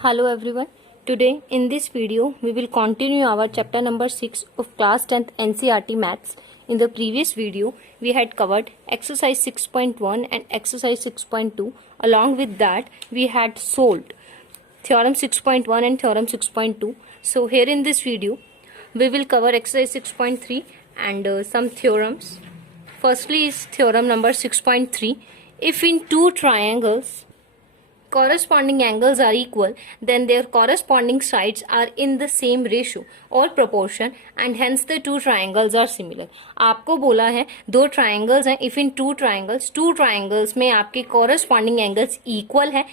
Hello everyone. Today in this video we will continue our chapter number 6 of class 10th NCERT Maths. In the previous video we had covered exercise 6.1 and exercise 6.2. Along with that we had solved theorem 6.1 and theorem 6.2. So here in this video we will cover exercise 6.3 and some theorems. Firstly is theorem number 6.3. If in two triangles corresponding angles are equal, then their corresponding sides are in the same ratio or proportion and hence the two triangles are similar. आपको बोला है दो triangles हैं, if in two triangles में आपके corresponding angles equal है,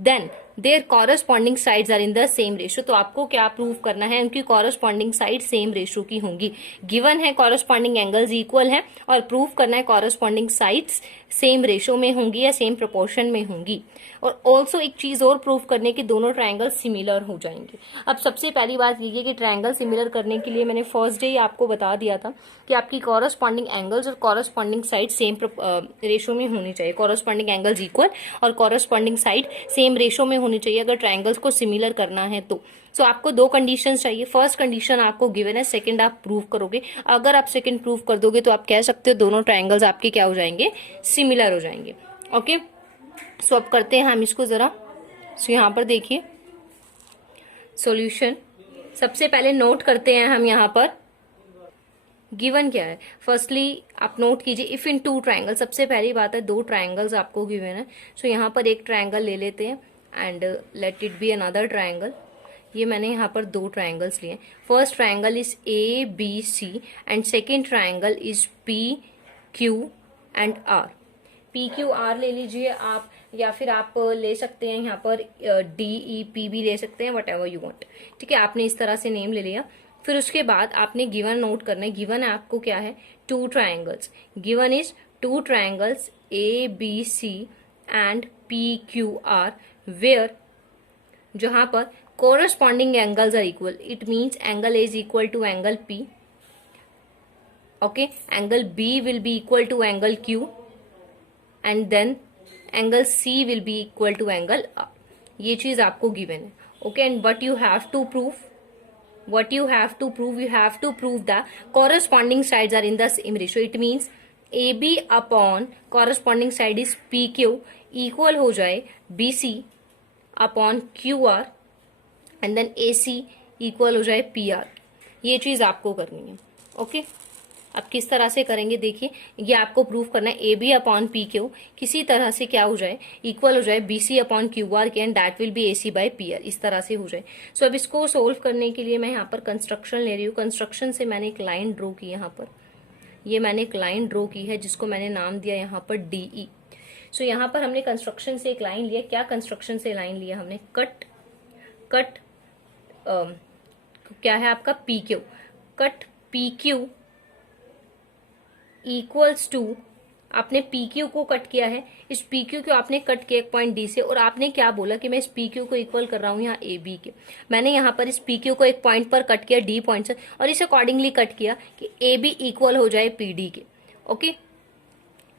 then their corresponding sides are in the same ratio. तो आपको क्या प्रूव करना है, उनकी corresponding side same ratio की होंगी. गिवन है corresponding angles equal है और प्रूव करना है corresponding sides सेम रेशो में होंगी या सेम प्रोपोर्शन में होंगी. और ऑल्सो एक चीज और प्रूव करने की दोनों ट्रायंगल सिमिलर हो जाएंगे. अब सबसे पहली बात ये कि ट्रायंगल सिमिलर करने के लिए मैंने फर्स्ट डे ही आपको बता दिया था कि आपकी कॉरस्पॉन्डिंग एंगल्स और कॉरस्पॉन्डिंग साइड सेम रेशो में होनी चाहिए. कॉरस्पॉन्डिंग एंगल्स इक्वल और कॉरस्पॉन्डिंग साइड सेम रेशो में होनी चाहिए अगर ट्रायंगल्स को सिमिलर करना है तो. सो आपको दो कंडीशन चाहिए. फर्स्ट कंडीशन आपको गिवन है, सेकंड आप प्रूव करोगे. अगर आप सेकंड प्रूव कर दोगे तो आप कह सकते हो दोनों ट्रायंगल्स आपके क्या हो जाएंगे, सिमिलर हो जाएंगे. ओके, सो अब करते हैं हम इसको जरा. सो यहाँ पर देखिए सॉल्यूशन. सबसे पहले नोट करते हैं हम यहाँ पर गिवन क्या है. फर्स्टली आप नोट कीजिए इफ इन टू ट्रायंगल. सबसे पहली बात है दो ट्रायंगल्स आपको गिवन है. सो यहाँ पर एक ट्रायंगल ले लेते हैं and let it be another triangle. ये मैंने यहाँ पर दो ट्रायंगल्स लिए. First triangle is A B C and second triangle is P Q and R. P Q R ले लीजिए आप, या फिर आप ले सकते हैं यहाँ पर डी ई पी भी ले सकते हैं, वट एवर यू वॉन्ट. ठीक है, आपने इस तरह से नेम ले लिया. फिर उसके बाद आपने गिवन नोट करना है. गिवन है आपको क्या है, two triangles. Given is two triangles A B C and P Q R where जहां पर corresponding angles are equal. It means angle A is equal to angle P. Okay, angle B will be equal to angle Q and then angle C will be equal to angle R. ये चीज आपको given है. Okay, and what you have to prove? You have to prove the corresponding sides are in the same ratio. It means AB upon corresponding side is PQ equal हो जाए BC upon QR and then AC equal हो जाए PR. ये चीज आपको करनी है. Okay, अब किस तरह से करेंगे देखिए. ये आपको प्रूव करना है AB अपॉन PQ किसी तरह से क्या हो जाए, इक्वल हो जाए BC अपॉन QR के and that will be AC by PR. इस तरह से हो जाए. सो अब इसको सोल्व करने के लिए मैं यहाँ पर कंस्ट्रक्शन ले रही हूँ. कंस्ट्रक्शन से मैंने एक लाइन ड्रॉ की यहाँ पर. ये मैंने एक लाइन ड्रॉ की है जिसको मैंने नाम दिया यहाँ पर DE. सो यहाँ पर हमने कंस्ट्रक्शन से एक लाइन लिया. क्या कंस्ट्रक्शन से लाइन लिया हमने, कट क्या है आपका PQ. Cut PQ equals to, आपने PQ को कट किया है. इस PQ को आपने कट किया एक पॉइंट D से और आपने क्या बोला कि मैं इस PQ को इक्वल कर रहा हूं यहाँ AB के. मैंने यहाँ पर इस PQ को एक पॉइंट पर कट किया D पॉइंट से और इस अकॉर्डिंगली कट किया कि AB इक्वल हो जाए PD के. ओके,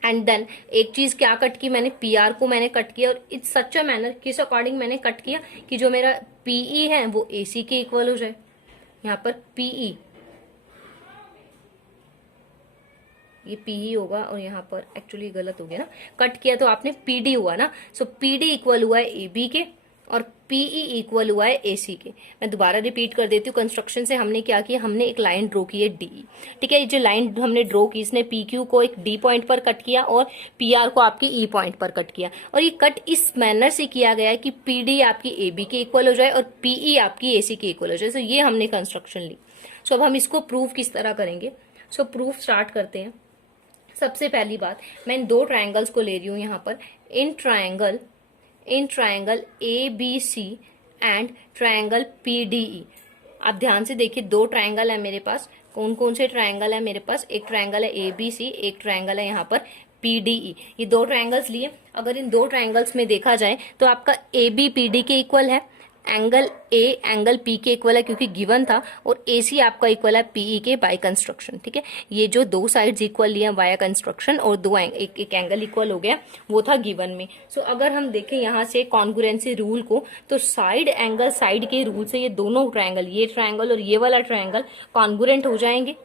एंड देन एक चीज क्या कट की मैंने, PR को मैंने कट किया और इट्स सच अ मैनर किस अकॉर्डिंग मैंने कट किया कि जो मेरा PE है वो AC के इक्वल हो जाए. यहाँ पर PE ये PE होगा और यहाँ पर एक्चुअली गलत हो गया ना, कट किया तो आपने PD हुआ ना. सो PD इक्वल हुआ है AB के और PE इक्वल हुआ है AC के. मैं दोबारा रिपीट कर देती हूँ. कंस्ट्रक्शन से हमने क्या किया, हमने एक लाइन ड्रॉ की है DE. ठीक है, ये जो लाइन हमने ड्रॉ की इसने PQ को एक D पॉइंट पर कट किया और PR को आपकी E पॉइंट पर कट किया. और ये कट इस मैनर से किया गया है कि PD आपकी AB के इक्वल हो जाए और PE आपकी AC के इक्वल हो जाए. सो ये हमने कंस्ट्रक्शन ली. सो अब हम इसको प्रूव किस तरह करेंगे. सो प्रूफ स्टार्ट करते हैं. सबसे पहली बात, मैं इन दो ट्रायंगल्स को ले रही हूँ यहाँ पर. In triangle ABC and triangle PDE. आप ध्यान से देखिए दो ट्रायंगल है मेरे पास. कौन कौन से ट्रायंगल है मेरे पास, एक ट्रायंगल है ABC, एक ट्रायंगल है यहाँ पर PDE. ये दो ट्रायंगल्स लिए. अगर इन दो ट्रायंगल्स में देखा जाए तो आपका AB PD के इक्वल है, एंगल ए एंगल पी के इक्वल है क्योंकि गिवन था, और ए सी आपका इक्वल है पीई के बाय कंस्ट्रक्शन। ठीक है, ये जो दो साइड्स इक्वल लिए बाय कंस्ट्रक्शन और दो एक एंगल इक्वल हो गया, वो था गिवन में। सो अगर हम देखें यहाँ से कॉन्ग्रुएंसी रूल को, तो साइड एंगल साइड के रूल से ये दोनों ट्रायंगल, ये ट्रायंगल और ये वाला ट्रायंगल कॉन्ग्रुएंट हो जाएंगे।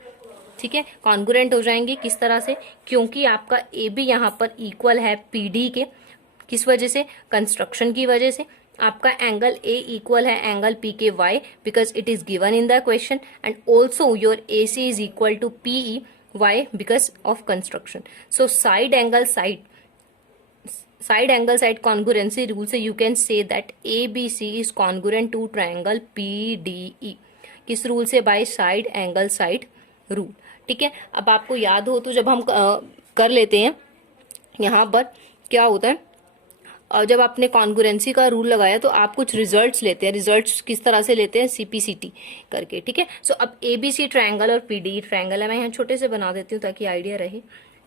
ठीक है, कॉन्ग्रुएंट हो जाएंगे किस तरह से, क्योंकि आपका ए बी यहाँ पर इक्वल है पीडी के, किस वजह से, कंस्ट्रक्शन की वजह से। आपका एंगल ए इक्वल है एंगल पी के Y because it is given in the question, and also your A C is equal to PE Y because of construction. So side angle side congruency rule से you can say that A B C is congruent to triangle P D E. किस रूल से, by side angle side rule. ठीक है, अब आपको याद हो तो जब हम कर लेते हैं यहाँ पर क्या होता है, और जब आपने कॉन्ग्रुएंसी का रूल लगाया तो आप कुछ रिजल्ट्स लेते हैं। रिजल्ट्स किस तरह से लेते हैं, सीपीसीटी करके। ठीक है, सो अब एबीसी ट्रायंगल और पीडी ट्रायंगल है, मैं यहाँ छोटे से बना देती हूँ ताकि आइडिया रहे।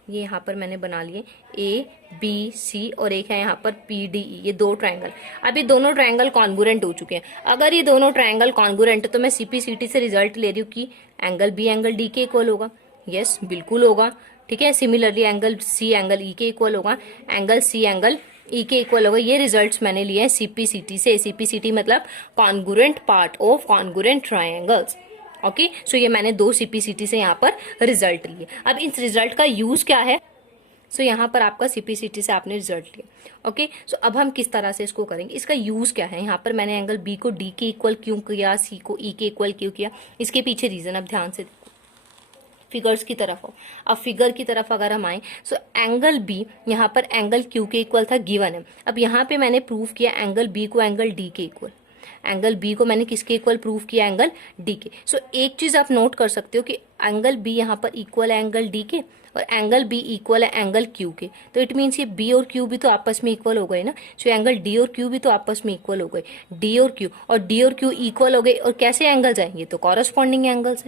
ये यहाँ पर मैंने बना लिए ए बी सी और एक है यहाँ पर पी डी ई, ये दो ट्रायंगल। अब ये दोनों ट्रायंगल कॉन्ग्रुएंट हो चुके हैं। अगर ये दोनों ट्रायंगल कॉन्ग्रुएंट है तो मैं सीपीसीटी से रिजल्ट ले रही हूँ कि एंगल बी एंगल डी के इक्वल होगा। यस, बिल्कुल होगा। ठीक है, similarly angle C angle E के इक्वल होगा, एंगल सी एंगल ई के इक्वल होगा। ये रिजल्ट्स मैंने लिए हैं सीपीसीटी से। सीपीसीटी मतलब congruent part of congruent triangles. Okay, so ये मैंने दो सीपीसीटी से यहाँ पर रिजल्ट लिए। अब इस रिजल्ट का यूज क्या है, सो यहाँ पर आपका सीपीसीटी से आपने रिजल्ट लिया। ओके, सो अब हम किस तरह से इसको करेंगे, इसका यूज क्या है। यहाँ पर मैंने एंगल बी को डी के इक्वल क्यों किया, सी को ई के इक्वल क्यों किया, इसके पीछे रीजन अब ध्यान से फिगर्स की तरफ हो। अब फिगर की तरफ अगर हम आए, सो एंगल बी यहाँ पर एंगल क्यू के इक्वल था, गिवन है। अब यहाँ पे मैंने प्रूव किया एंगल बी को एंगल डी के इक्वल, एंगल बी को मैंने किसके इक्वल प्रूव किया, एंगल डी के। सो एक चीज आप नोट कर सकते हो कि एंगल बी यहाँ पर इक्वल है एंगल डी के, और एंगल बी इक्वल है एंगल क्यू के। तो इट मीन्स ये बी और क्यू भी तो आपस में इक्वल हो गए ना। सो एंगल डी और क्यू भी तो आपस में इक्वल हो गए, डी और क्यू इक्वल हो गए। और कैसे एंगल्स हैं, ये तो कॉरस्पॉन्डिंग एंगल्स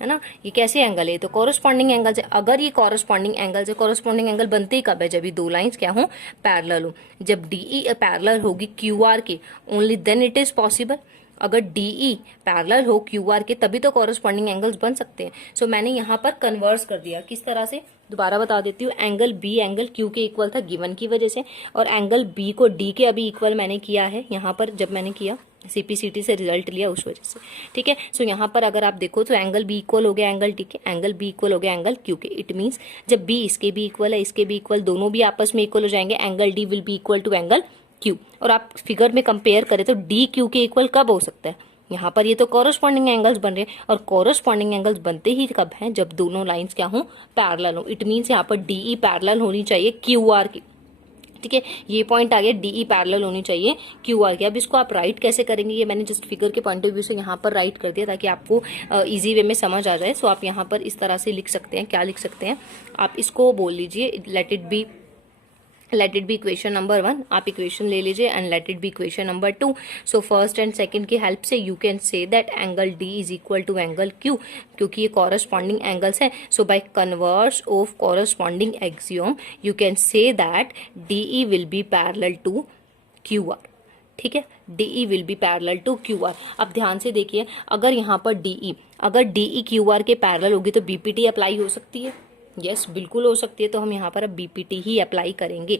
है ना। ये कैसे एंगल है, तो कॉरस्पॉन्डिंग एंगल्स है। अगर ये कॉरस्पॉन्डिंग एंगल्स है, कॉरस्पॉन्डिंग एंगल बनते ही कब है, जब ये दो लाइंस क्या हो, पैरेलल हो। जब डीई पैरेलल होगी क्यूआर के, only then it is possible. अगर डीई पैरेलल हो क्यूआर के तभी तो कॉरस्पॉन्डिंग एंगल्स बन सकते हैं। सो मैंने यहाँ पर कन्वर्स कर दिया, किस तरह से, दोबारा बता देती हूँ। एंगल बी एंगल क्यू के इक्वल था गिवन की वजह से, और एंगल बी को डी के अभी इक्वल मैंने किया है यहाँ पर, जब मैंने किया सीपीसीटी से रिजल्ट लिया उस वजह से। ठीक है, सो यहाँ पर अगर आप देखो तो एंगल बी इक्वल हो गया एंगल डी के, एंगल बी इक्वल हो गया एंगल क्यू के। इट मीन्स जब बी इसके भी इक्वल है, इसके भी इक्वल, दोनों भी आपस में इक्वल हो जाएंगे, angle D will be equal to angle Q. और आप फिगर में कंपेयर करें तो डी क्यू के इक्वल कब हो सकता है, यहाँ पर ये तो कॉरस्पॉन्डिंग एंगल्स बन रहे हैं, और कॉरस्पॉन्डिंग एंगल्स बनते ही कब हैं, जब दोनों लाइंस क्या हो, पैरेलल हो। इट मीन्स यहाँ पर डीई पैरेलल होनी चाहिए क्यूआर की। ठीक है, ये पॉइंट आ गया, डीई पैरेलल होनी चाहिए क्यूआर की। अब इसको आप राइट कैसे करेंगे, ये मैंने जस्ट फिगर के पॉइंट ऑफ व्यू से यहाँ पर राइट कर दिया ताकि आपको इजी वे में समझ आ जाए। सो आप यहाँ पर इस तरह से लिख सकते हैं, क्या लिख सकते हैं आप, इसको बोल लीजिए let it be equation number 1, आप इक्वेशन ले लीजिए, and let it be equation number 2। So first and second की हेल्प से you can say that angle D is equal to angle Q, क्योंकि ये कॉरस्पॉन्डिंग एंगल्स है। So by converse of corresponding axiom you can say that DE will be parallel to QR. ठीक है, DE will be parallel to QR. अब ध्यान से देखिए, अगर यहाँ पर डीई क्यूआर के पैरेलल होगी तो बीपीटी अप्लाई हो सकती है। यस, बिल्कुल हो सकती है। तो हम यहाँ पर अब बीपीटी ही अप्लाई करेंगे।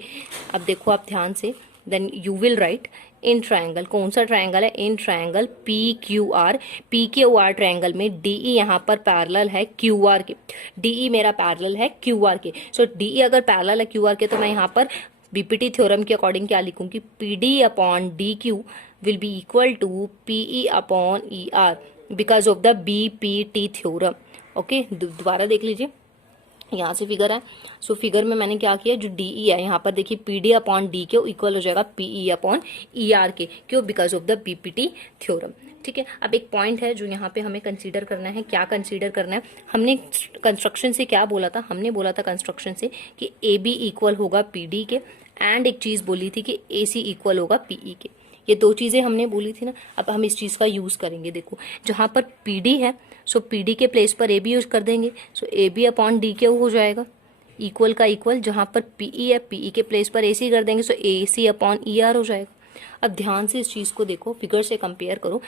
अब देखो आप ध्यान से, then you will write in triangle, कौन सा ट्रायंगल है, in triangle P Q R triangle में डीई यहाँ पर पैरेलल है क्यूआर के, डीई मेरा पैरेलल है क्यूआर के। सो डीई अगर पैरेलल है क्यूआर के तो मैं यहाँ पर बीपीटी थ्योरम के अकॉर्डिंग क्या लिखूंगी, PD upon D Q will be equal to PE upon E R because of the BPT theorem. Okay, दोबारा देख लीजिए, यहाँ से फिगर है। सो फिगर में मैंने क्या किया, जो डीई है यहाँ पर देखिए पीडी अपॉन डी के इक्वल हो जाएगा पीई अपॉन ई आर के, क्यों, because of the BPT theorem. ठीक है, अब एक पॉइंट है जो यहाँ पे हमें कंसीडर करना है। क्या कंसीडर करना है, हमने कंस्ट्रक्शन से क्या बोला था, हमने बोला था कंस्ट्रक्शन से कि ए बी इक्वल होगा पी डी के, एंड एक चीज बोली थी कि ए सी इक्वल होगा पीई के। ये दो चीजें हमने बोली थी ना। अब हम इस चीज का यूज करेंगे। देखो जहां पर पीडी है, सो पीडी के प्लेस पर ए बी यूज कर देंगे। सो ए बी अपॉन डी के हो जाएगा, इक्वल का इक्वल। जहां पर पीई है, पीई के प्लेस पर ए सी कर देंगे, सो ए सी अपॉन ई आर हो जाएगा। अब ध्यान से इस चीज को देखो, फिगर से कंपेयर करो,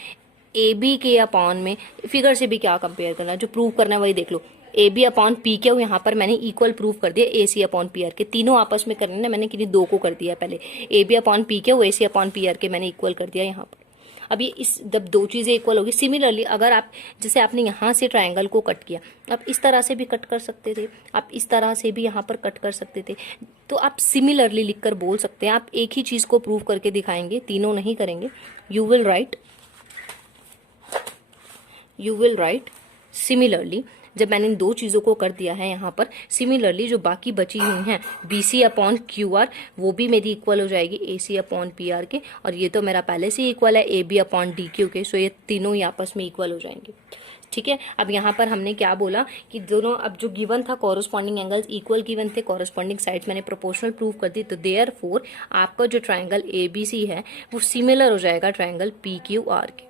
ए बी के अपॉन में, फिगर से भी क्या कंपेयर करना है, जो प्रूव करना है वही देख लो। A B upon P Q यहाँ पर मैंने इक्वल प्रूव कर दिया A C upon P R के, तीनों आपस में करने ना, मैंने किन्हीं दो को कर दिया पहले, A B upon P Q A C upon P R के मैंने इक्वल कर दिया यहाँ पर। अब ये इस जब दो चीजें इक्वल होगी, सिमिलरली अगर आप जैसे आपने यहाँ से ट्रायंगल को कट किया, आप इस तरह से भी कट कर सकते थे, आप इस तरह से भी यहाँ पर कट कर सकते थे, तो आप सिमिलरली लिखकर बोल सकते हैं। आप एक ही चीज को प्रूव करके दिखाएंगे, तीनों नहीं करेंगे। यू विल राइट सिमिलरली, जब मैंने इन दो चीजों को कर दिया है यहाँ पर, सिमिलरली जो बाकी बची हुई हैं B C upon Q R वो भी मेरी इक्वल हो जाएगी A C upon P R के, और ये तो मेरा पहले से इक्वल है A B upon D Q के, सो ये तीनों ही आपस में इक्वल हो जाएंगे। ठीक है, अब यहाँ पर हमने क्या बोला कि दोनों, अब जो गिवन था कॉरस्पॉन्डिंग एंगल्स इक्वल गिवन थे, कॉरस्पॉन्डिंग साइड्स मैंने प्रोपोर्शनल प्रूव कर दी, तो देयरफॉर आपका जो ट्रायंगल ए बी सी है वो सिमिलर हो जाएगा ट्रायंगल पी क्यू आर के।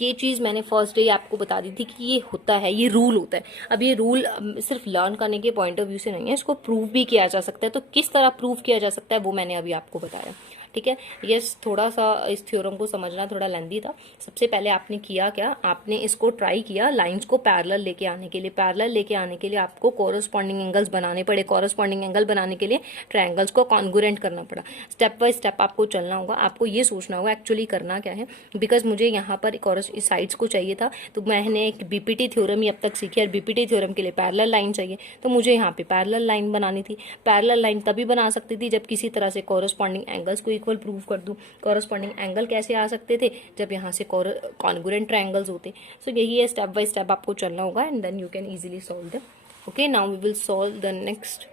ये चीज मैंने फर्स्ट डे आपको बता दी थी कि ये होता है, ये रूल होता है। अब ये रूल सिर्फ लर्न करने के पॉइंट ऑफ व्यू से नहीं है, इसको प्रूव भी किया जा सकता है। तो किस तरह प्रूव किया जा सकता है वो मैंने अभी आपको बताया। ठीक है, यस, थोड़ा सा इस थ्योरम को समझना थोड़ा लेंदी था। सबसे पहले आपने किया क्या, आपने इसको ट्राई किया लाइंस को पैरेलल लेके आने के लिए। पैरेलल लेके आने के लिए आपको कॉरस्पॉन्डिंग एंगल्स बनाने पड़े, कॉरस्पॉन्डिंग एंगल बनाने के लिए ट्रायंगल्स को कॉन्ग्रुएंट करना पड़ा। स्टेप बाय स्टेप आपको चलना होगा, आपको ये सोचना होगा एक्चुअली करना क्या है, बिकॉज मुझे यहाँ पर इस साइड्स को चाहिए था, तो मैंने एक बीपीटी थ्योरम ही अब तक सीखी, और बीपीटी थ्योरम के लिए पैरेलल लाइन चाहिए, तो मुझे यहाँ पे पैरेलल लाइन बनानी थी। पैरेलल लाइन तभी बना सकती थी जब किसी तरह से कॉरस्पॉन्डिंग एंगल्स को इक्वल प्रूव कर दूं। कॉरस्पॉन्डिंग एंगल कैसे आ सकते थे, जब यहाँ से कॉन्ग्रुएंट ट्रायंगल्स होते। सो यही है, स्टेप बाय स्टेप आपको चलना होगा, and then you can easily solve them. Okay, now we will solve the next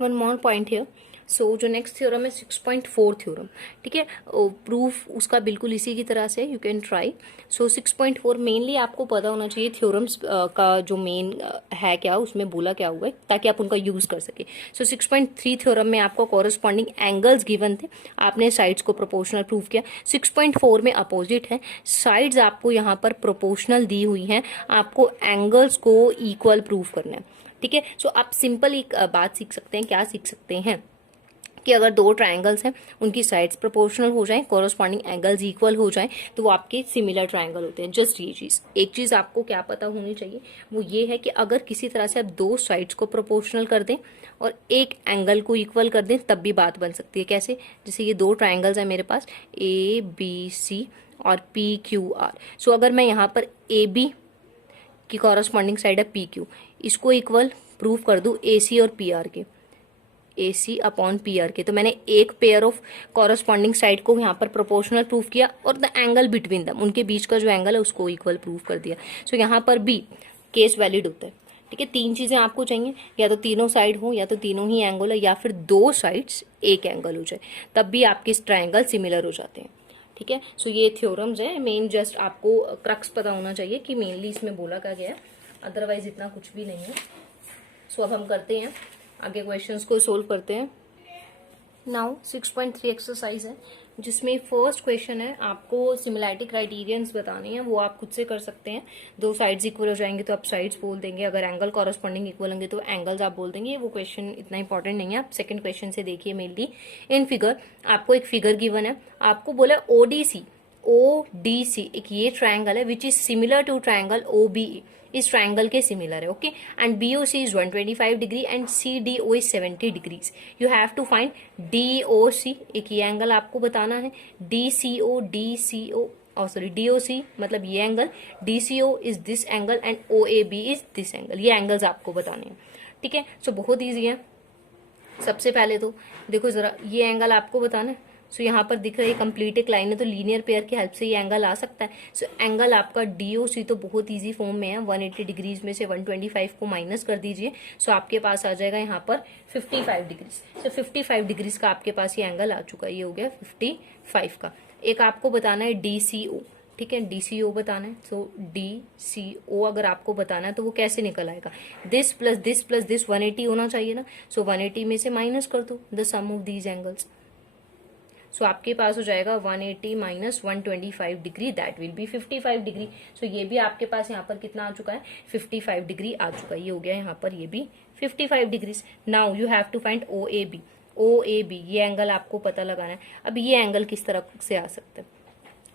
one more point here. So जो नेक्स्ट थ्योरम है 6.4 थ्योरम, ठीक है, प्रूफ उसका बिल्कुल इसी की तरह से, you can try. So 6.4 mainly आपको पता होना चाहिए थ्योरम्स का जो मेन है क्या, उसमें बोला क्या हुआ है, ताकि आप उनका यूज कर सके। सो 6.3 थ्योरम में आपको कॉरस्पॉन्डिंग एंगल्स गिवन थे, आपने साइड्स को प्रोपोर्शनल प्रूव किया। 6.4 में अपोजिट है, साइड्स आपको यहाँ पर प्रोपोर्शनल दी हुई हैं, आपको एंगल्स को इक्वल प्रूव करना है। ठीक है, सो आप सिंपल एक बात सीख सकते हैं, क्या सीख सकते हैं कि अगर दो ट्रायंगल्स हैं, उनकी साइड्स प्रोपोर्शनल हो जाएं, कॉरस्पॉन्डिंग एंगल्स इक्वल हो जाएं, तो वो आपके सिमिलर ट्रायंगल होते हैं। जस्ट ये चीज, एक चीज आपको क्या पता होनी चाहिए, वो ये है कि अगर किसी तरह से आप दो साइड्स को प्रोपोर्शनल कर दें और एक एंगल को इक्वल कर दें, तब भी बात बन सकती है। कैसे, जैसे ये दो ट्रायंगल्स हैं मेरे पास, ए बी सी और पी क्यू आर। सो अगर मैं यहाँ पर ए बी की कॉरस्पॉन्डिंग साइड है पी क्यू, इसको इक्वल प्रूव कर दूं ए सी और पी आर के, ए सी अपॉन पी आर के, तो मैंने एक पेयर ऑफ कॉरस्पॉन्डिंग साइड को यहाँ पर प्रोपोर्शनल प्रूव किया, और द एंगल बिटवीन दम, उनके बीच का जो एंगल है उसको इक्वल प्रूव कर दिया। सो यहाँ पर भी केस वैलिड होता है। ठीक है, तीन चीजें आपको चाहिए, या तो तीनों साइड हो, या तो तीनों ही एंगल है, या फिर दो साइड्स एक एंगल हो जाए, तब भी आपके ट्रायंगल सिमिलर हो जाते हैं। ठीक है, सो ये थ्योरम्स है मेन, जस्ट आपको क्रक्स पता होना चाहिए कि मेनली इसमें बोला क्या गया है, अदरवाइज इतना कुछ भी नहीं है। सो अब हम करते हैं आगे, क्वेश्चंस को सोल्व करते हैं। नाउ 6.3 एक्सरसाइज है, जिसमें फर्स्ट क्वेश्चन है, आपको सिमिलैरिटी क्राइटेरियंस बताने हैं, वो आप खुद से कर सकते हैं। दो साइड्स इक्वल हो जाएंगे तो आप साइड्स बोल देंगे, अगर एंगल कॉरस्पॉन्डिंग इक्वल होंगे तो एंगल्स आप बोल देंगे। वो क्वेश्चन इतना इंपॉर्टेंट नहीं है, आप सेकंड क्वेश्चन से देखिए। मेनली इन फिगर आपको एक फिगर गिवन है, आपको बोला ओडीसी, ओडीसी एक ये ट्रायंगल है which is similar to triangle OBE, इस ट्रायंगल के सिमिलर है। Okay, and BOC is 125 degree and CDO is 70 degrees. You have to find DOC, एक ये एंगल आपको बताना है, डीसीओ, डीसीओ सॉरी डीओसी मतलब ये angle, DCO is this angle and OAB is this angle. ये एंगल्स आपको बताने हैं। ठीक है, सो बहुत ईजी है। सबसे पहले तो देखो जरा, ये एंगल आपको बताना है। सो यहाँ पर दिख रहा है कंप्लीट एक लाइन है, तो लीनियर पेयर की हेल्प से ये एंगल आ सकता है। सो एंगल आपका डीओसी तो बहुत इजी फॉर्म में है, 180 डिग्रीज में से 125 को माइनस कर दीजिए, सो आपके पास आ जाएगा यहाँ पर 55 डिग्रीज। सो 55 डिग्रीज का आपके पास ये एंगल आ चुका है, ये हो गया 55 का। एक आपको बताना है डीसीओ, ठीक है, डीसीओ बताना है। सो डीसीओ अगर आपको बताना है तो वो कैसे निकल आएगा, this plus this plus this 180 होना चाहिए ना। सो 180 में से माइनस कर दो the sum of these angles, so आपके पास हो जाएगा 180 minus 125 degree, that will be 55 degree. So ये भी आपके पास यहाँ पर कितना आ चुका है, 55 डिग्री आ चुका है। ये हो गया यहाँ पर ये भी 55 degrees. Now you have to find O A B. O A B, ये एंगल आपको पता लगाना है। अब ये एंगल किस तरफ से आ सकता है,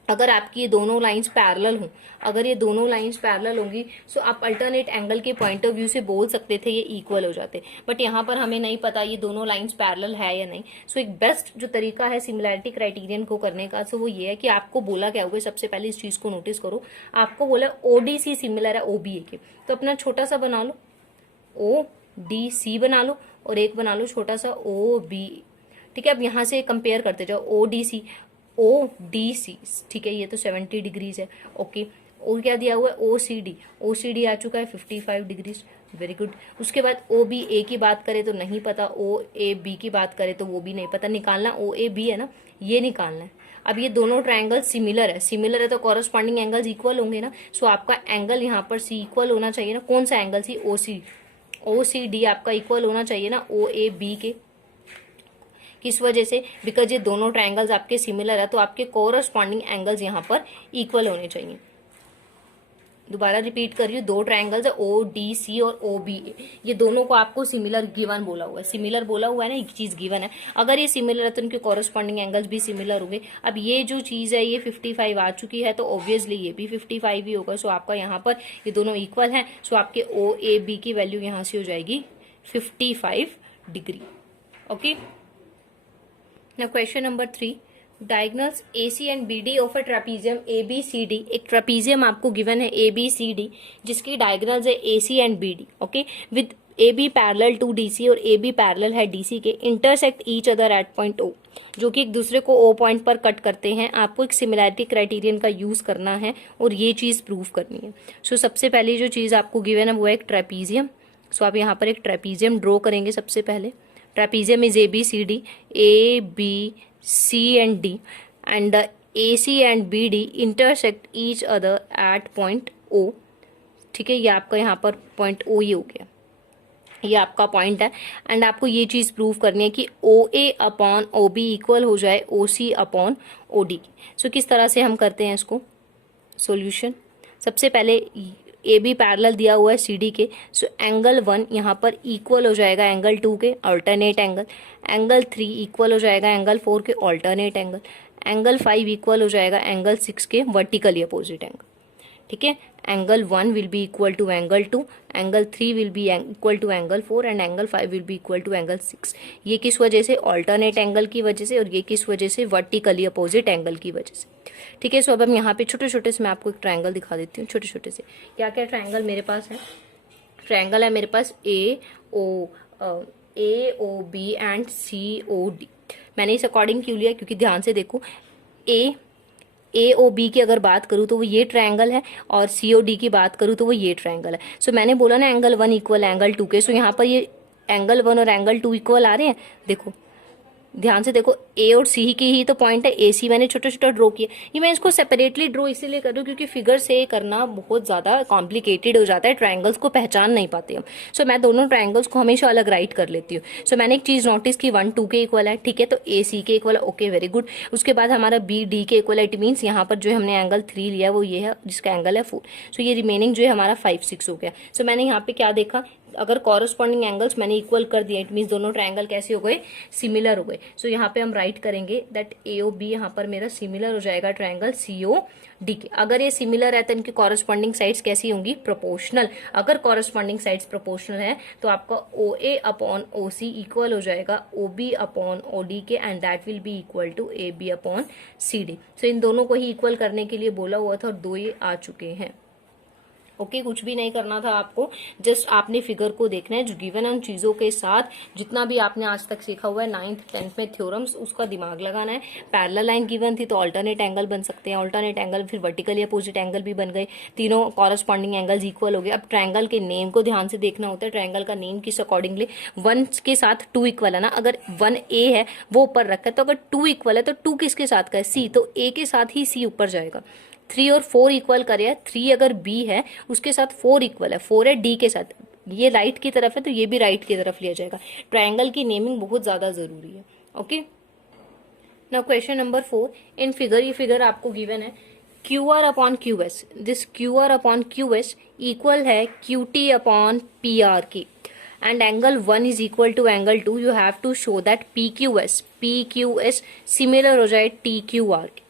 अगर आपकी ये दोनों लाइंस पैरेलल हों, अगर ये दोनों लाइंस पैरेलल होंगी सो आप अल्टरनेट एंगल के पॉइंट ऑफ व्यू से बोल सकते थे ये इक्वल हो जाते, बट यहाँ पर हमें नहीं पता ये दोनों लाइंस पैरेलल है या नहीं। सो एक बेस्ट जो तरीका है सिमिलैरिटी क्राइटेरियन को करने का, सो वो ये है कि आपको बोला क्या होगा, सबसे पहले इस चीज को नोटिस करो, आपको बोला ओडीसी सिमिलर है ओबीए के, तो अपना छोटा सा बना लो ओ डी सी बना लो और एक बना लो छोटा सा ओ बी। ठीक है, अब यहाँ से कंपेयर करते जाओ O D C O D C, ठीक है, ये तो 70 डिग्रीज है। ओके, और क्या दिया हुआ है ओ सी डी आ चुका है 55 डिग्रीज, वेरी गुड। उसके बाद ओ बी ए की बात करें तो नहीं पता, ओ ए बी की बात करें तो वो भी नहीं पता, निकालना ओ ए बी है ना, ये निकालना है। अब ये दोनों ट्राइंगल सिमिलर है तो कॉरस्पॉन्डिंग एंगल्स इक्वल होंगे ना, सो आपका एंगल यहाँ पर सी इक्वल होना चाहिए ना, कौन सा एंगल सी, ओ सी डी आपका इक्वल होना चाहिए ना ओ ए बी के। किस वजह से, बिकॉज ये दोनों ट्राइंगल्स आपके सिमिलर है तो आपके कोरस्पॉन्डिंग एंगल्स यहाँ पर इक्वल होने चाहिए। दोबारा रिपीट कर रही हूँ, दो ट्राइंगल्स है ओ डी सी और ओ बी ए, ये दोनों को आपको सिमिलर गिवन बोला हुआ है, सिमिलर बोला हुआ है ना, एक चीज गिवन है, अगर ये सिमिलर है तो इनके कॉरस्पॉन्डिंग एंगल्स भी सिमिलर होंगे। अब ये जो चीज है ये 55 आ चुकी है तो ऑब्वियसली ये भी 55 ही होगा, सो आपका यहाँ पर ये दोनों इक्वल है, सो आपके ओ ए बी की वैल्यू यहाँ से हो जाएगी 55 degree. Okay, now question number 3, diagonals AC and BD of a trapezium ABCD, एक ट्रेपीजियम आपको गिवन है ABCD जिसकी डायगोनल्स है AC and BD, okay, with AB parallel to DC और AB पैरेलल है DC के, intersect each other at point O, जो कि एक दूसरे को O पॉइंट पर कट करते हैं। आपको एक सिमिलैरिटी क्राइटेरियन का यूज करना है और ये चीज प्रूव करनी है। सो सबसे पहले जो चीज आपको गिवन है वो है एक ट्रेपीजियम। सो आप यहाँ पर एक ट्रेपीजियम ड्रॉ करेंगे सबसे पहले। Trapezium is ABCD, A B C and D, and the AC and BD intersect each other at point O। ठीक है, ये आपका यहाँ पर पॉइंट O ही हो गया, ये आपका पॉइंट है। एंड आपको ये चीज प्रूव करनी है कि OA अपॉन OB इक्वल हो जाए OC अपॉन OD। सो किस तरह से हम करते हैं इसको सॉल्यूशन, सबसे पहले AB पैरेलल दिया हुआ है CD के, सो एंगल 1 यहाँ पर इक्वल हो जाएगा एंगल 2 के अल्टरनेट एंगल, एंगल 3 इक्वल हो जाएगा एंगल 4 के अल्टरनेट एंगल, एंगल 5 इक्वल हो जाएगा एंगल 6 के वर्टिकली अपोजिट एंगल। ठीक है, angle 1 will be equal to angle 2, angle 3 will be equal to angle 4 and angle 5 will be equal to angle 6। ये किस वजह से, अल्टरनेट एंगल की वजह से, और ये किस वजह से, वर्टिकली अपोजिट एंगल की वजह से। ठीक है, सो अब हम यहाँ पे छोटे छोटे से मैं आपको एक ट्रायंगल दिखा देती हूँ, छोटे छोटे से। क्या क्या ट्रायंगल मेरे पास है, ट्रायंगल है मेरे पास ए ओ बी एंड COD। मैंने इस अकॉर्डिंग क्यों लिया, क्योंकि ध्यान से देखो, AOB की अगर बात करूँ तो वो ये ट्रायंगल है, और COD की बात करूँ तो वो ये ट्रायंगल है। सो मैंने बोला ना एंगल 1 इक्वल एंगल 2 के, सो यहाँ पर ये एंगल 1 और एंगल 2 इक्वल आ रहे हैं। देखो ध्यान से देखो, A और C की ही तो पॉइंट है, AC मैंने छोटा छोटा ड्रॉ किया। ये मैं इसको सेपरेटली ड्रॉ इसीलिए कर रही हूँ क्योंकि फिगर से करना बहुत ज्यादा कॉम्प्लिकेटेड हो जाता है, ट्रायंगल्स को पहचान नहीं पाते हम। सो मैं दोनों ट्रायंगल्स को हमेशा अलग राइट कर लेती हूँ। सो मैंने एक चीज नोटिस की, 1 2 के इक्वल है, ठीक है, तो AC के इक्वल है, ओके वेरी गुड। उसके बाद हमारा BD के इक्वल है, इट मीन्स यहाँ पर जो हमने एंगल 3 लिया वो ये है जिसका एंगल है 4। सो ये रिमेनिंग जो है हमारा 5 6 हो गया। सो मैंने यहाँ पे क्या देखा, अगर कॉरस्पॉन्डिंग एंगल्स मैंने इक्वल कर दिया, इट मीन्स दोनों ट्रायंगल कैसे हो गए, सिमिलर हो गए। सो यहाँ पे हम राइट करेंगे दैट AOB यहाँ पर मेरा सिमिलर हो जाएगा ट्रायंगल COD के। अगर ये सिमिलर है तो इनकी कॉरस्पॉन्डिंग साइड्स कैसी होंगी, प्रोपोर्शनल। अगर कॉरस्पॉन्डिंग साइड्स प्रोपोर्शनल है तो आपका OA अपॉन OC इक्वल हो जाएगा OB अपॉन OD के, and that will be equal to AB upon CD। So इन दोनों को ही इक्वल करने के लिए बोला हुआ था और 2 ये आ चुके हैं। ओके, कुछ भी नहीं करना था आपको, जस्ट आपने फिगर को देखना है, जो गिवन है उन चीजों के साथ जितना भी आपने आज तक सीखा हुआ है 9th 10th में थ्योरम्स, उसका दिमाग लगाना है। पैरेलल लाइन गिवन थी तो अल्टरनेट एंगल बन सकते हैं, अल्टरनेट एंगल फिर वर्टिकली अपोजिट एंगल भी बन गए, तीनों कॉरस्पॉन्डिंग एंगल्स इक्वल हो गए। अब ट्रायंगल के नेम को ध्यान से देखना होता है, ट्रायंगल का नेम किस अकॉर्डिंगली, 1 के साथ 2 इक्वल है ना, अगर 1A है वो ऊपर रखा है, तो अगर 2 इक्वल है तो 2 किसके साथ का है, C, तो A के साथ ही C ऊपर जाएगा। 3 और 4 इक्वल करे, 3 अगर B है उसके साथ 4 इक्वल है, 4 है D के साथ, ये राइट की तरफ है तो ये भी राइट की तरफ लिया जाएगा। ट्रायंगल की नेमिंग बहुत ज्यादा जरूरी है। Okay, now question number 4, in figure, ये फिगर आपको गिवन है QR upon QS, this QR upon QS equal है QT अपॉन PR की। and angle 1 is equal to angle 2, you have to show that PQS similar हो जाए TQR के।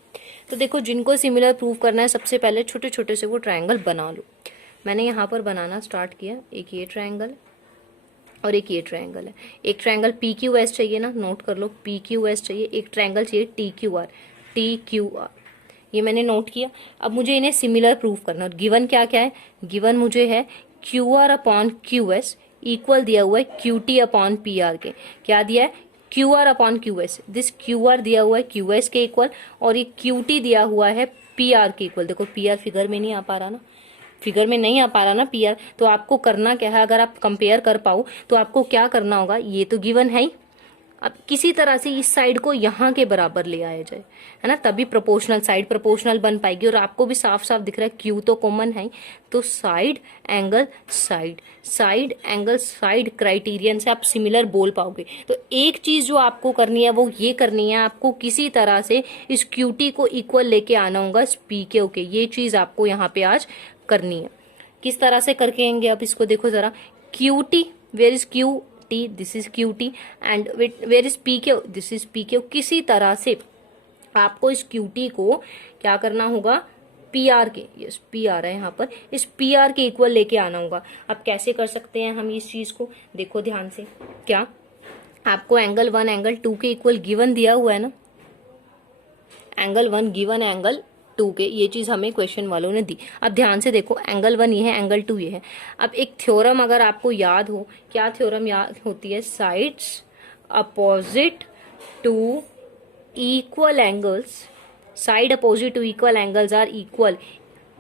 तो देखो जिनको सिमिलर प्रूव करना है सबसे पहले छोटे छोटे से वो ट्रायंगल बना लो। मैंने यहाँ पर बनाना स्टार्ट किया, एक ये ट्रायंगल और एक ये ट्रायंगल है। एक ट्रायंगल PQS चाहिए ना, नोट कर लो PQS चाहिए, एक ट्रायंगल चाहिए TQR, ये मैंने नोट किया। अब मुझे इन्हें सिमिलर प्रूव करना है। गिवन क्या क्या है, गिवन मुझे है QR अपॉन QS इक्वल दिया हुआ है QT अपॉन PR के। क्या दिया है, QR upon QS, this QR दिया हुआ है QS के इक्वल और ये QT दिया हुआ है PR के इक्वल। देखो PR फिगर में नहीं आ पा रहा ना, फिगर में नहीं आ पा रहा ना PR, तो आपको करना क्या है, अगर आप कंपेयर कर पाओ तो आपको क्या करना होगा, ये तो गिवन है ही, अब किसी तरह से इस साइड को यहाँ के बराबर ले आया जाए, है ना, तभी प्रोपोर्शनल साइड प्रोपोर्शनल बन पाएगी। और आपको भी साफ साफ दिख रहा है Q तो कॉमन है, तो साइड एंगल साइड क्राइटेरियन से आप सिमिलर बोल पाओगे। तो एक चीज जो आपको करनी है वो ये करनी है, आपको किसी तरह से इस QT को इक्वल लेके आना होगा PQ के। ये चीज आपको यहाँ पे आज करनी है। किस तरह से करके आएंगे अब इसको देखो जरा, QT, where is QT, this is QT and where is PQ, this is PQ। किसी तरह से आपको इस QT को क्या करना होगा, PR के, यस PR है यहाँ पर, इस PR के इक्वल लेके आना होगा। अब कैसे कर सकते हैं हम इस चीज को, देखो ध्यान से, क्या आपको एंगल 1 एंगल 2 के इक्वल गिवन दिया हुआ है ना, एंगल 1 गिवन एंगल 2 के, ये चीज हमें क्वेश्चन वालों ने दी। अब ध्यान से देखो, एंगल 1 ये है, एंगल 2 ये है। अब एक थ्योरम अगर आपको याद हो, क्या थ्योरम याद होती है, sides opposite to equal angles, side opposite to equal angles are equal.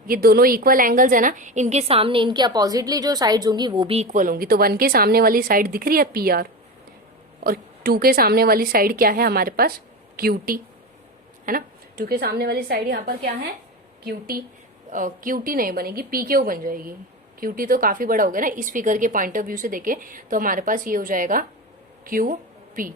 ये दोनों इक्वल एंगल्स है ना, इनके सामने इनके अपोजिटली जो साइड्स होंगी वो भी इक्वल होंगी। तो 1 के सामने वाली साइड दिख रही है PR और 2 के सामने वाली साइड क्या है हमारे पास, QT, है ना। 2 के सामने वाली साइड यहाँ पर क्या है, QT। QT नहीं बनेगी, PQ बन जाएगी। QT तो काफी बड़ा हो गया ना, इस फिगर के पॉइंट ऑफ व्यू से देखे तो हमारे पास ये हो जाएगा QP।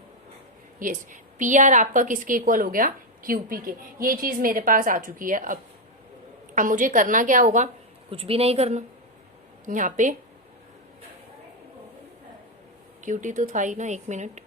यस, PR आपका किसके इक्वल हो गया, QP के। ये चीज मेरे पास आ चुकी है। अब मुझे करना क्या होगा, कुछ भी नहीं करना, यहाँ पे QT तो था ही ना, 1 मिनट,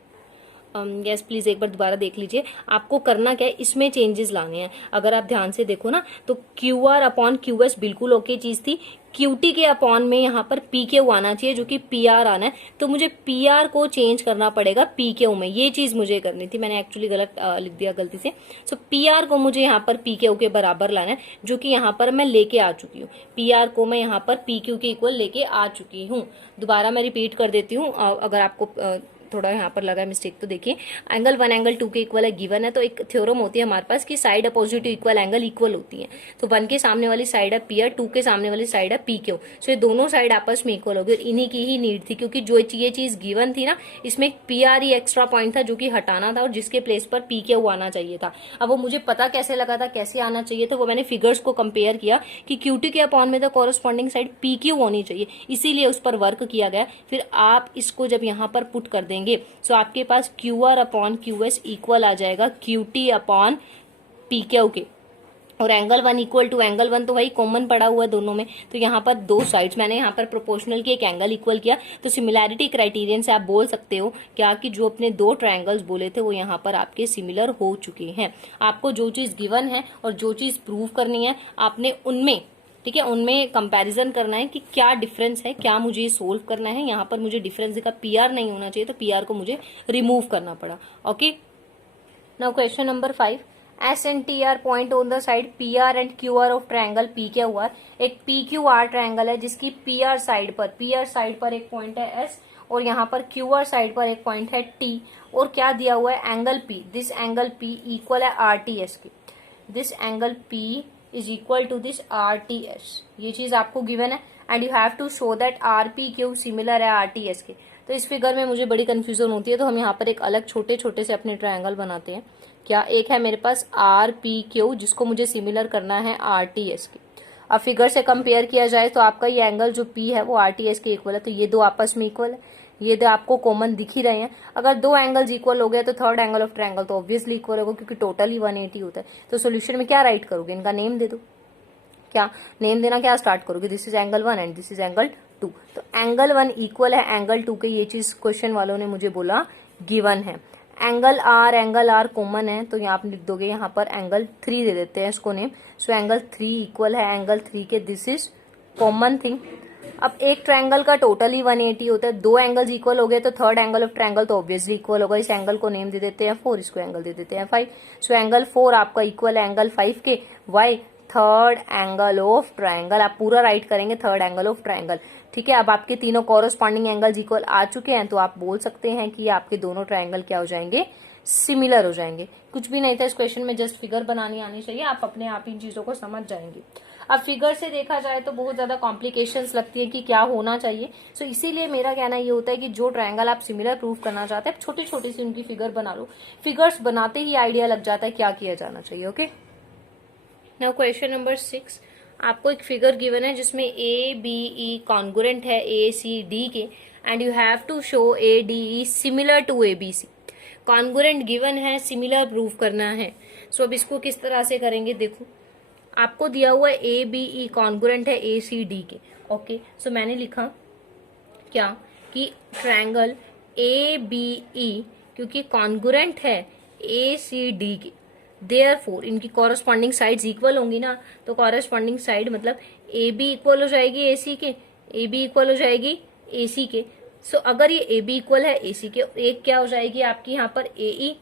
यस प्लीज एक बार दोबारा देख लीजिए। आपको करना क्या है, इसमें चेंजेस लाने हैं। अगर आप ध्यान से देखो ना तो QR अपॉन QS बिल्कुल ओके चीज थी, QT के अपॉन में यहाँ पर PQ आना चाहिए जो कि PR आना है, तो मुझे PR को चेंज करना पड़ेगा PQ में। ये चीज मुझे करनी थी, मैंने एक्चुअली गलत लिख दिया गलती से। सो PR को मुझे यहाँ पर PQ के बराबर लाना है, जो कि यहाँ पर मैं लेके आ चुकी हूँ। PR को मैं यहाँ पर PQ के इक्वल लेके आ चुकी हूँ। दोबारा मैं रिपीट कर देती हूँ, अगर आपको थोड़ा यहाँ पर लगा मिस्टेक तो देखिए, एंगल 1 एंगल 2 के इक्वल है, गिवन है। तो एक थ्योरम होती है हमारे पास कि side opposite equal angle equal होती है। तो 1 के सामने वाली साइड है PR, 2 के सामने वाली साइड है PQ। सो ये दोनों साइड आपस में इक्वल होगी और इन्हीं की ही नीड थी, क्योंकि जो ये चीज गिवन थी ना, इसमें PR ही एक्स्ट्रा पॉइंट था जो कि हटाना था और जिसके प्लेस पर PQ आना चाहिए था। अब वो मुझे पता कैसे लगा था कैसे आना चाहिए, तो वो मैंने फिगर्स को कंपेयर किया कि QT के अपॉन में तो कॉरेस्पॉन्डिंग साइड PQ होनी चाहिए, इसीलिए उस पर वर्क किया गया। फिर आप इसको जब यहाँ पर पुट कर देंगे तो आपके पास QR अपॉन QS इक्वल आ जाएगा QT अपॉन PQ के, और एंगल 1 इक्वल टू एंगल 1 तो वही कॉमन पड़ा हुआ है दोनों में। तो यहाँ पर दो साइड्स मैंने यहाँ पर प्रोपोर्शनल की एक एंगल इक्वल किया। तो सिमिलैरिटी क्राइटेरियन से आप बोल सकते हो क्या कि जो अपने दो ट्रायंगल्स बोले थे वो यहाँ पर आपके सिमिलर हो चुके हैं। आपको जो चीज गिवन है और जो चीज प्रूव करनी है आपने उनमें, ठीक है, उनमें कंपैरिजन करना है कि क्या डिफरेंस है, क्या मुझे सोल्व करना है। यहाँ पर मुझे डिफरेंस दिखा, PR नहीं होना चाहिए, तो PR को मुझे रिमूव करना पड़ा। Okay, now question number 5, S and T are point on the side PR and QR of triangle PQR। एक PQR ट्रायंगल है जिसकी PR साइड पर एक पॉइंट है S और यहाँ पर QR साइड पर एक पॉइंट है T, और क्या दिया हुआ है, angle P। This angle P equal है RTS के, this angle P is equal to this RTS। ये चीज आपको गिवन है and you have to show that RPQ similar है RTS के। तो इस फिगर में मुझे बड़ी कंफ्यूजन होती है, तो हम यहाँ पर एक अलग छोटे छोटे से अपने ट्रायंगल बनाते हैं। क्या, एक है मेरे पास RPQ जिसको मुझे सिमिलर करना है RTS के। अब फिगर से कंपेयर किया जाए तो आपका ये एंगल जो P है वो RTS के इक्वल है, तो ये दो आपस में इक्वल है, ये दो आपको कॉमन दिख ही रहे हैं। अगर दो एंगल्स इक्वल हो गए तो थर्ड एंगल ऑफ ट्रायंगल तो ऑब्वियसली इक्वल होगा, क्योंकि टोटल ही 180 होता है। तो सोल्यूशन में क्या राइट करोगे, इनका नेम दे दो। क्या नेम देना, क्या स्टार्ट करोगे, this is angle 1 and this is angle 2। तो एंगल 1 इक्वल है एंगल 2 के, ये चीज क्वेश्चन वालों ने मुझे बोला गिवन है। एंगल आर कॉमन है, तो यहाँ आप लिख दोगे यहाँ पर एंगल 3 दे देते हैं इसको नेम। सो एंगल 3 इक्वल है एंगल 3 के, दिस इज कॉमन थिंग। अब एक ट्रायंगल का टोटल ही 180 होता है, दो एंगल्स इक्वल हो गए तो थर्ड एंगल ऑफ ट्रायंगल तो ऑब्वियसली इक्वल होगा। इस एंगल को नेम दे देते हैं 4, इसको एंगल दे देते हैं 5। सो एंगल 4 आपका इक्वल है एंगल 5 के, why third angle of triangle. आप पूरा राइट करेंगे थर्ड एंगल ऑफ ट्रायंगल, ठीक है। अब आपके तीनों कॉरस्पॉन्डिंग एंगल्स इक्वल आ चुके हैं, तो आप बोल सकते हैं कि आपके दोनों ट्रायंगल क्या हो जाएंगे, सिमिलर हो जाएंगे। कुछ भी नहीं था इस क्वेश्चन में, जस्ट फिगर बनानी आनी चाहिए, आप अपने आप इन चीजों को समझ जाएंगे। अब फिगर से देखा जाए तो बहुत ज्यादा कॉम्प्लिकेशंस लगती है कि क्या होना चाहिए। सो इसीलिए मेरा कहना ये होता है कि जो ट्रायंगल आप सिमिलर प्रूव करना चाहते हैं, छोटी छोटी सी उनकी फिगर बना लो। फिगर्स बनाते ही आइडिया लग जाता है क्या किया जाना चाहिए। Okay, now question number 6। आपको एक फिगर गिवन है जिसमें ए बी ई कॉन्ग्रुएंट है ए सी डी के, and you have to show A D E similar to A B C. Congruent given है, सिमिलर प्रूव करना है। सो अब इसको किस तरह से करेंगे, देखो आपको दिया हुआ है ए बी ई कॉन्ग्रुएंट है ए सी डी के। ओके, सो मैंने लिखा क्या कि ट्रायंगल ए बी ई क्योंकि कॉन्ग्रुएंट है ए सी डी के, देयरफॉर इनकी कॉरस्पॉन्डिंग साइड्स इक्वल होंगी ना, तो कॉरस्पॉन्डिंग साइड मतलब ए बी इक्वल हो जाएगी ए सी के, ए बी इक्वल हो जाएगी ए सी के। सो अगर ये ए बी इक्वल है ए सी के, एक क्या हो जाएगी आपकी यहाँ पर ए ई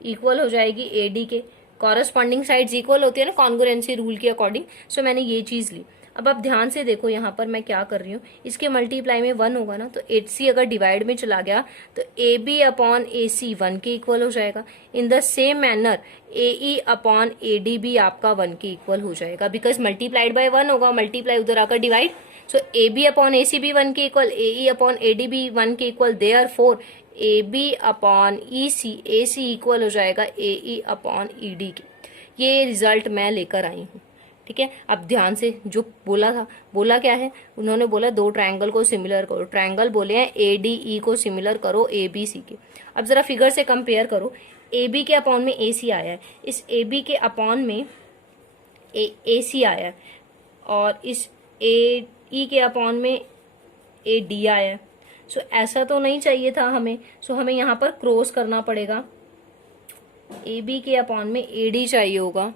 इक्वल हो जाएगी ए डी के। कॉरस्पॉन्डिंग साइड्स इक्वल होती है ना कॉन्ग्रुएंसी रूल के अकॉर्डिंग। सो मैंने ये चीज ली। अब आप ध्यान से देखो यहाँ पर मैं क्या कर रही हूँ, इसके मल्टीप्लाई में 1 होगा ना, तो 8c अगर डिवाइड में चला गया तो ए बी अपॉन ए सी 1 के इक्वल हो जाएगा। In the same manner A E upon A D भी आपका 1 के इक्वल हो जाएगा, बिकॉज मल्टीप्लाइड बाय 1 होगा, मल्टीप्लाई उधर आकर divide. So A B upon A C भी 1 के equal, A E upon A D भी 1 के equal, therefore A B upon E C A C equal हो जाएगा ए ई अपॉन ई डी के। ये रिजल्ट मैं लेकर आई हूँ, ठीक है। अब ध्यान से जो बोला था, बोला क्या है, उन्होंने बोला दो ट्रायंगल को सिमिलर करो। ट्रायंगल बोले हैं ए डी ई को सिमिलर करो ए बी सी के। अब जरा फिगर से कंपेयर करो, ए बी के अपॉन में ए सी आया है, इस ए बी के अपॉन में ए सी आया है, और इस ए ई के अपॉन में ए डी आया है। सो ऐसा तो नहीं चाहिए था हमें, सो हमें यहाँ पर क्रॉस करना पड़ेगा, ए बी के अपॉन में ए डी चाहिए होगा।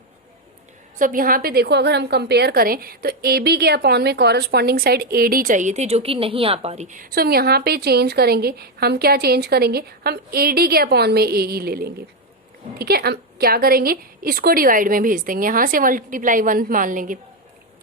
सब यहाँ पे देखो अगर हम कंपेयर करें तो ए बी के अपॉन में कॉरस्पॉन्डिंग साइड ए डी चाहिए थी, जो कि नहीं आ पा रही। सो हम यहाँ पे चेंज करेंगे, हम क्या चेंज करेंगे, हम ए डी के अपॉन में ए ई ले लेंगे, ठीक है। हम क्या करेंगे, इसको डिवाइड में भेज देंगे, यहाँ से मल्टीप्लाई 1 मान लेंगे।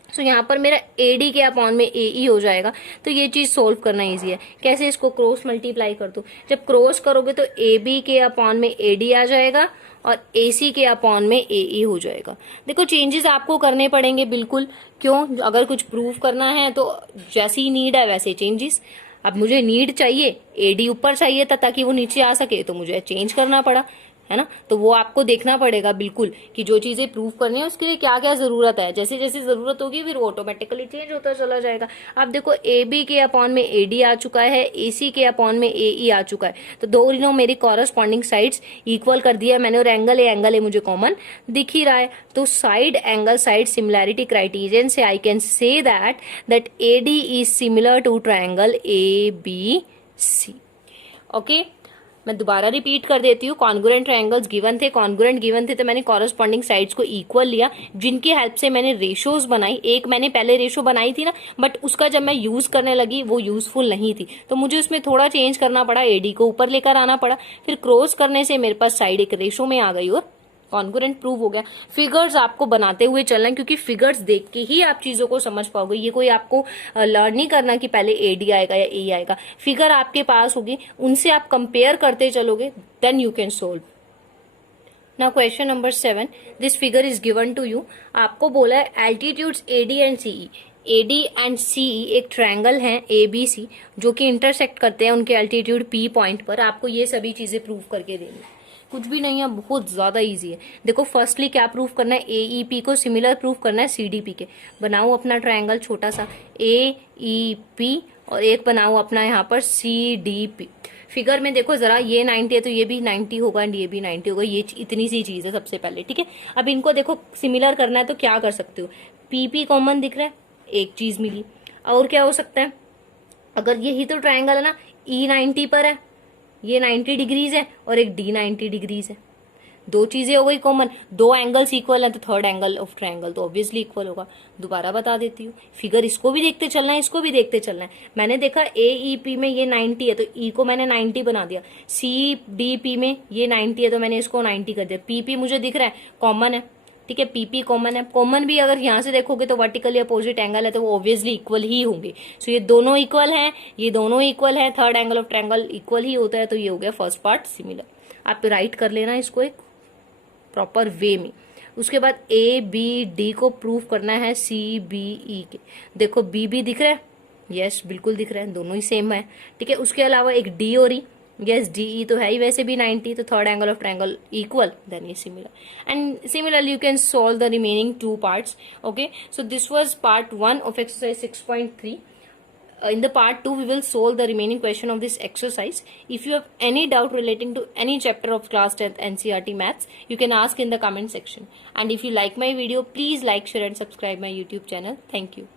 सो यहाँ पर मेरा ए डी के अपॉन में ए ई हो जाएगा। तो ये चीज सोल्व करना इजी है। कैसे, इसको क्रॉस मल्टीप्लाई कर दो। जब क्रॉस करोगे तो ए बी के अपॉन में ए डी आ जाएगा और ए सी के अपॉन में ए ई हो जाएगा। देखो चेंजेस आपको करने पड़ेंगे बिल्कुल, क्यों, अगर कुछ प्रूव करना है तो जैसी नीड है वैसे चेंजेस। अब मुझे नीड चाहिए, ए डी ऊपर चाहिए था ताकि वो नीचे आ सके, तो मुझे चेंज करना पड़ा, है ना। तो वो आपको देखना पड़ेगा बिल्कुल कि जो चीजें प्रूव करनी है उसके लिए क्या क्या जरूरत है। जैसे जैसे जरूरत होगी फिर वो ऑटोमेटिकली चेंज होता चला जाएगा। अब देखो ए बी के अपॉन में ए डी आ चुका है, ए सी के अपॉन में ए ई आ चुका है, तो दोनों मेरी कॉरस्पॉन्डिंग साइड्स इक्वल कर दिया मैंने, और एंगल ए मुझे कॉमन दिख ही रहा है। तो side angle side similarity criterion से I can say that A D is similar to triangle A B C. Okay, मैं दोबारा रिपीट कर देती हूँ। कॉन्ग्रुएंट ट्रायंगल्स गिवन थे, कॉन्ग्रुएंट गिवन थे तो मैंने कॉरस्पॉन्डिंग साइड्स को इक्वल लिया, जिनकी हेल्प से मैंने रेशोज बनाई। एक मैंने पहले रेशो बनाई थी ना, बट उसका जब मैं यूज करने लगी वो यूजफुल नहीं थी, तो मुझे उसमें थोड़ा चेंज करना पड़ा, एडी को ऊपर लेकर आना पड़ा। फिर क्रॉस करने से मेरे पास साइड एक रेशो में आ गई और कॉन्ग्रुएंट प्रूव हो गया। फिगर्स आपको बनाते हुए चलना, क्योंकि फिगर्स देख के ही आप चीजों को समझ पाओगे। ये कोई आपको लर्न नहीं करना कि पहले एडी आएगा या ए आएगा। फिगर आपके पास होगी, उनसे आप कंपेयर करते चलोगे, then you can solve. Now question number 7, this figure is given to you. आपको बोला है altitudes AD and CE. AD and CE एक ट्रायंगल है ए बी सी, जो कि इंटरसेक्ट करते हैं उनके एल्टीट्यूड पी पॉइंट पर। आपको ये सभी चीजें प्रूव करके देंगे, कुछ भी नहीं है, बहुत ज्यादा इजी है। देखो फर्स्टली क्या प्रूफ करना है, ए ई पी को सिमिलर प्रूफ करना है सी डी पी के। बनाओ अपना ट्रायंगल छोटा सा ए ई पी, और एक बनाओ अपना यहाँ पर सी डी पी। फिगर में देखो जरा, ये 90 है तो ये भी 90 होगा एंड ये भी 90 होगा। ये इतनी सी चीज है सबसे पहले, ठीक है। अब इनको देखो सिमिलर करना है तो क्या कर सकते हो, पी पी कॉमन दिख रहा है, एक चीज मिली, और क्या हो सकता है, अगर यही तो ट्राइंगल है ना, E 90 पर है, ये 90 डिग्रीज है और एक D 90 डिग्रीज है, दो चीजें हो गई कॉमन, दो एंगल्स इक्वल है तो थर्ड एंगल ऑफ ट्रायंगल तो ऑब्वियसली इक्वल होगा। दोबारा बता देती हूँ, फिगर इसको भी देखते चलना है, इसको भी देखते चलना है। मैंने देखा AEP में ये 90 है तो E को मैंने 90 बना दिया, CDP में ये 90 है तो मैंने इसको 90 कर दिया, PP मुझे दिख रहा है कॉमन है, ठीक है, PP कॉमन है, कॉमन भी अगर यहाँ से देखोगे तो वर्टिकली अपोजिट एंगल है तो वो ऑब्वियसली इक्वल ही होंगे। सो ये दोनों इक्वल हैं, ये दोनों इक्वल है, third angle of triangle equal ही होता है, तो ये हो गया फर्स्ट पार्ट सिमिलर। आप राइट कर लेना इसको एक प्रॉपर वे में। उसके बाद ABD को प्रूव करना है CBE के। देखो BB दिख रहा है, यस बिल्कुल दिख रहा है, दोनों ही सेम है, ठीक है। उसके अलावा एक D और E, यस DE तो है ही वैसे भी 90, तो third angle of triangle equal, then ये similar. And similarly you can solve the remaining 2 parts. Okay, so this was part 1 of exercise 6.3. In the part 2 we will solve the remaining question of this exercise. If you have any doubt relating to any chapter of class 10th NCERT maths, you can ask in the comment section. And if you like my video, please like, share and subscribe my YouTube channel. Thank you.